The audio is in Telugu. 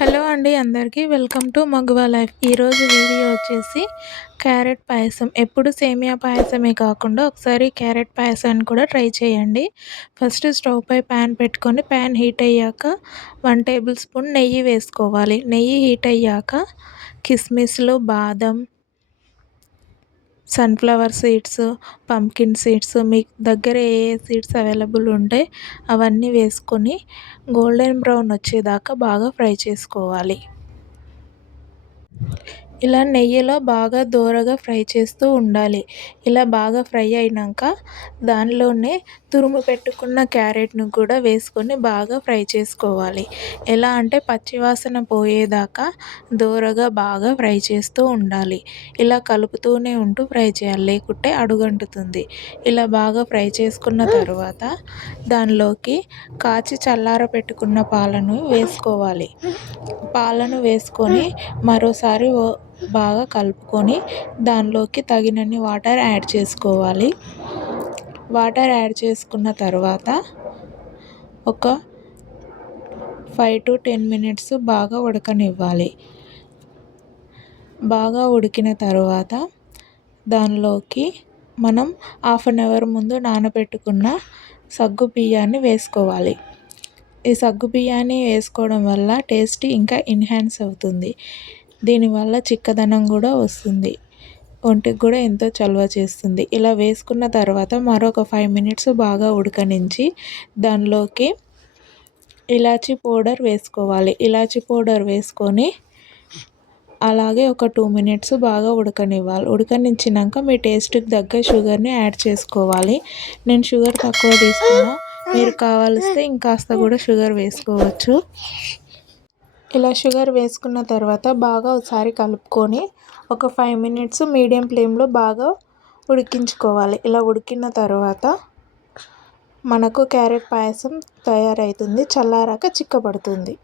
హలో అండి అందరికీ. Welcome to Maguva life. ఈరోజు వీడియో వచ్చేసి క్యారెట్ పాయసం. ఎప్పుడు సేమియా పాయసమే కాకుండా ఒకసారి క్యారెట్ పాయసాన్ని కూడా ట్రై చేయండి. ఫస్ట్ స్టవ్ పై ప్యాన్ పెట్టుకొని ప్యాన్ హీట్ అయ్యాక వన్ టేబుల్ స్పూన్ నెయ్యి వేసుకోవాలి. నెయ్యి హీట్ అయ్యాక కిస్మిస్లు బాదం సన్ఫ్లవర్ సీడ్స్ పంకిన్ సీడ్స్ మీ దగ్గర ఏ ఏ సీడ్స్ అవైలబుల్ ఉంటే అవన్నీ వేసుకొని గోల్డెన్ బ్రౌన్ వచ్చేదాకా బాగా ఫ్రై చేసుకోవాలి. ఇలా నెయ్యిలో బాగా దోరగా ఫ్రై చేస్తూ ఉండాలి. ఇలా బాగా ఫ్రై అయినాక దానిలోనే తురుము పెట్టుకున్న క్యారెట్ను కూడా వేసుకొని బాగా ఫ్రై చేసుకోవాలి. ఎలా అంటే పచ్చివాసన పోయేదాకా దోరగా బాగా ఫ్రై చేస్తూ ఉండాలి. ఇలా కలుపుతూనే ఉంటూ ఫ్రై చేయాలి. లేకుంటే అడుగంటుతుంది. ఇలా బాగా ఫ్రై చేసుకున్న తర్వాత దానిలోకి కాచి చల్లార పెట్టుకున్న పాలను వేసుకోవాలి. పాలను వేసుకొని మరోసారి బాగా కలుపుకొని దానిలోకి తగినన్ని వాటర్ యాడ్ చేసుకోవాలి. వాటర్ యాడ్ చేసుకున్న తర్వాత ఒక ఫైవ్ టు టెన్ మినిట్స్ బాగా ఉడకనివ్వాలి. బాగా ఉడికిన తర్వాత దానిలోకి మనం హాఫ్ అన్ అవర్ ముందు నానబెట్టుకున్న సగ్గు బియ్యాన్ని వేసుకోవాలి. ఈ సగ్గు బియ్యాన్ని వేసుకోవడం వల్ల టేస్ట్ ఇంకా ఎన్హాన్స్ అవుతుంది. దీనివల్ల చిక్కదనం కూడా వస్తుంది. ఒంటికి కూడా ఎంతో చలువ చేస్తుంది. ఇలా వేసుకున్న తర్వాత మరొక ఫైవ్ మినిట్స్ బాగా ఉడకనించి దానిలోకి ఇలాచీ పౌడర్ వేసుకోవాలి. ఇలాచీ పౌడర్ వేసుకొని అలాగే ఒక టూ మినిట్స్ బాగా ఉడకనివ్వాలి. ఉడకనించినాక మీ టేస్ట్కి తగ్గ షుగర్ని యాడ్ చేసుకోవాలి. నేను షుగర్ తక్కువ తీసుకున్నా. మీరు కావాలిస్తే ఇంకాస్త కూడా షుగర్ వేసుకోవచ్చు. ఇలా షుగర్ వేసుకున్న తర్వాత బాగా ఒకసారి కలుపుకొని ఒక ఫైవ్ మినిట్స్ మీడియం ఫ్లేమ్లో బాగా ఉడికించుకోవాలి. ఇలా ఉడికిన తర్వాత మనకు క్యారెట్ పాయసం తయారవుతుంది చల్లారాక చిక్కబడుతుంది.